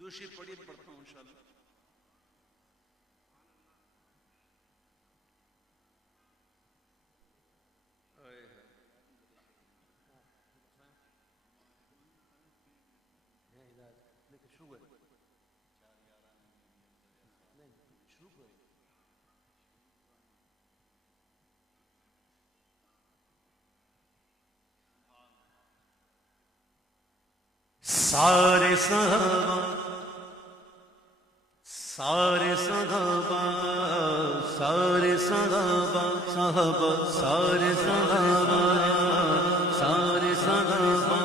دوسری پڑھی پڑھتا ہوں انشاءاللہ. سارے صحابہ سارے صحابہ سارے صحابہ صحابہ سارے صحابہ سارے صحابہ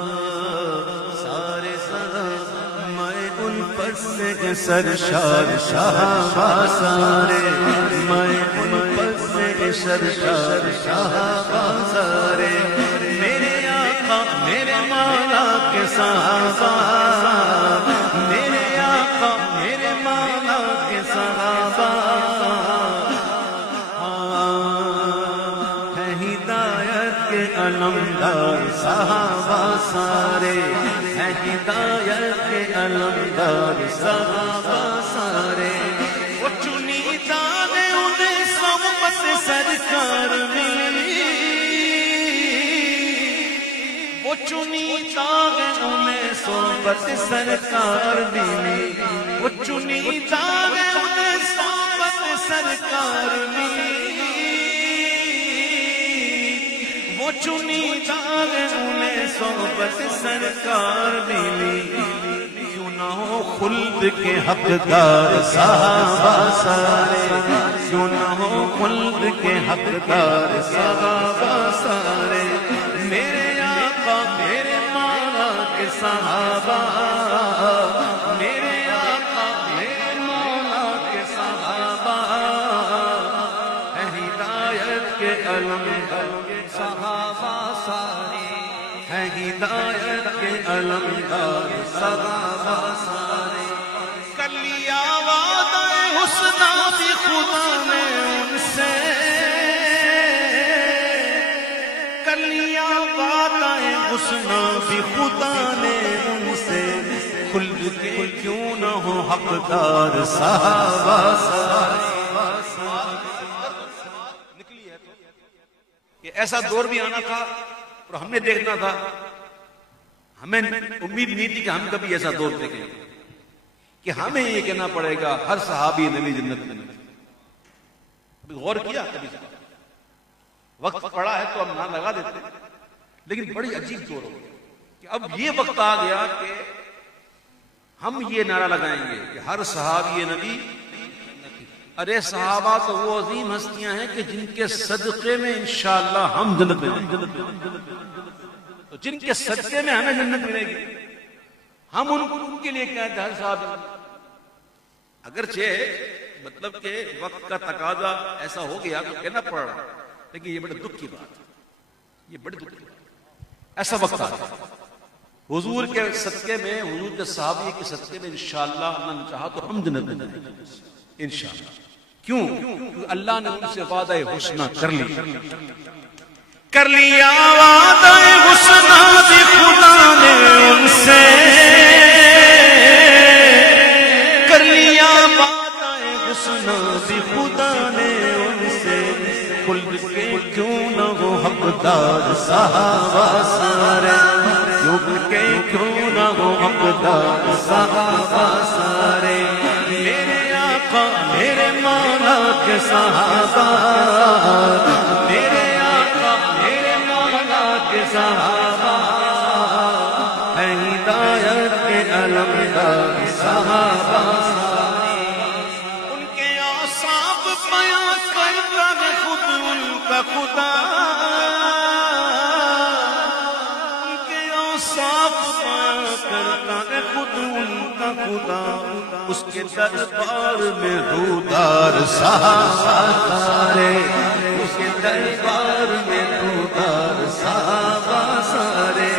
سارے صحابہ میں ان پر سے سرشار صحابہ سارے میں ان پر سے سرشار صحابہ سارے میرے آقا میرے مولا کے صحابہ میرے آقا میرے مولا کے صحابہ ہے ہدایت کے علمدار صحابہ سارے ہے ہدایت کے علمدار صحابہ سارے وہ چنیدہ نے انہیں صحبت سرکار ملی وہ چنیدہ ہے انہیں صحبت سرکار ملی وہ چنیدہ ہے انہیں صحبت سرکار ملی وہ چنیدہ ہے انہیں صحبت سرکار ملی کیوں نہ ہو خلد کے حقدار صحابہ سارے کیوں نہ ہو خلد کے حقدار صحابہ سارے میرے میرے مولا کے صحابہ میرے آقا میرے مولا کے صحابہ ہے ہدایت کے علمدار صحابہ سارے ہے ہدایت کے علمدار صحابہ سارے کر لیا وعدہ حسنہ بھی خدا نے ان سے کر لیا وعدہ حسنہ بھی خدا نے ان سے خلد کے کیوں نہ ہو حقدار صحابہ نکلی ہے تو کہ ایسا دور بھی آنا تھا اور ہم نے دیکھنا تھا ہمیں امید نہیں تھی کہ ہم کبھی ایسا دور دیکھیں کہ ہمیں یہ کہنا پڑے گا ہر صحابی نبی جنت میں. غور کیا کبھی وقت پڑا ہے تو ہم نہ لگا دیتے لیکن بڑی عجیب دور ہو گیا کہ اب یہ وقت آ گیا کہ ہم یہ نعرہ لگائیں گے کہ ہر صحابی نبی. ارے صحابہ تو وہ عظیم ہستیاں ہیں کہ جن کے صدقے میں انشاءاللہ ہم جنت میں جائیں گے تو جن کے صدقے میں ہمیں جنت ملے گی ہم ان کے لیے کہتے ہیں ہر صحابی. اگرچہ مطلب کہ وقت کا تقاضا ایسا ہو گیا تو کہنا پڑ رہا لیکن یہ بڑے دکھ کی بات ہے یہ بڑے دکھ کی بات ایسا وقت آ گیا حضور کے صدقے میں حضور کے صحابی کے صدقے میں انشاءاللہ اللہ نے چاہا تو ہم جنت میں جائیں گے انشاءاللہ. کیوں؟ کیونکہ اللہ نے ان سے وعدہ حسنہ کر لیا وعدہ حسنہ بھی خدا نے ان سے کر لیا وعدہ حسنہ بھی خدا نے ان سے خلد کے کیوں نہ وہ حقدار صحابہ سارے کیوں نہ وہ حقدار صحابہ سارے میرے آقا میرے مولا کے صحابہ میرے آقا میرے مولا کے صحابہ ہے ہدایت کے علمدار صحابہ ان کے اوصاف بیان کرتا ہے خود ان کا خدا ان کے اوصاف بیان کرتا ہے خود ان کا خدا اس کے دربار میں رودار صحابہ سارے اس کے دربار میں رودار صحابہ سارے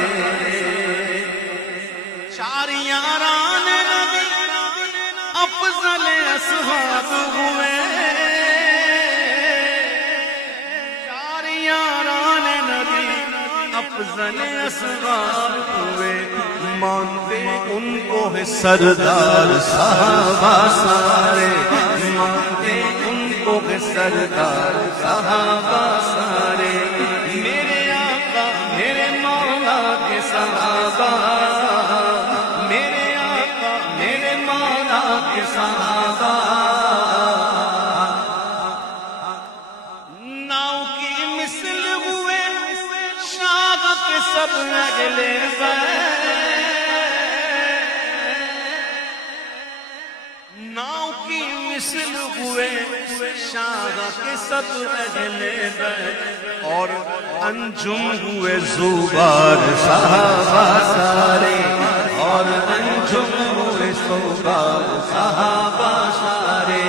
چار یاران نبی افضل اصحاب ہوئے افضل اصغار ہوئے، مانتے ان کو ہے سردار صحابہ سارے، مانتے ان کو ہے سردار صحابہ سارے، میرے آقا میرے مولا کے صحابہ، میرے آقا میرے مولا کے صحابہ، ناؤ کی مثل ہوئے شاہ کے سب اگلے ناؤ کی مثل ہوئے شاہ کے سب اگلے اور انجم ہوئے زوبار صحابہ سارے، اور انجم ہوئے زوبار صحابہ سارے،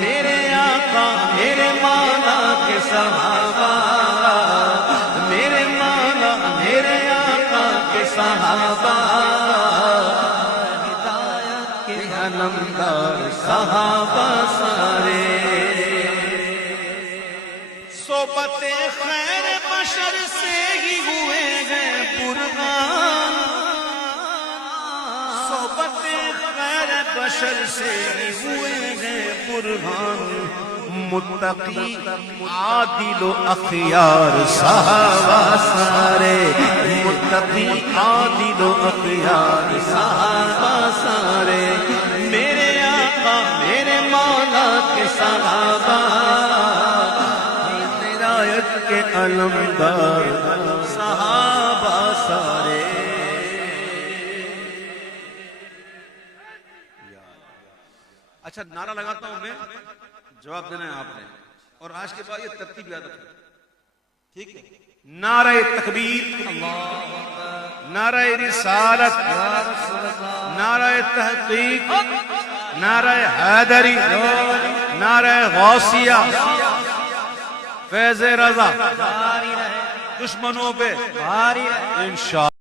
میرے آقا میرے مولا کے صحابہ، میرے مولا میرے آقا کے صحابہ، ہدایت کے علمدار صحابہ سارے، صحبت خیر بشر سے ہی ہوئے ہیں قربان، صحبت خیر بشر سے ہی ہوئے ہیں قربان، متقی عادل و اخیار صحابہ سارے، متقی عادل و اخیار صحابہ سارے، میرے آقا میرے مولا کے صحابہ، ہدایت کے علمدار صحابہ سارے۔ اچھا نعرہ لگاتا ہوں میں، جواب دینا ہے آپ نے، اور آج کے بعد یہ ترتیب یاد رکھیں، ٹھیک ہے؟ نعرہ تکبیر، نعرہ رسالت، نعرہ تحقیق، نعرہ حیدری، نعرہ غوثیہ، فیض رضا، دشمنوں پہ انشاءاللہ۔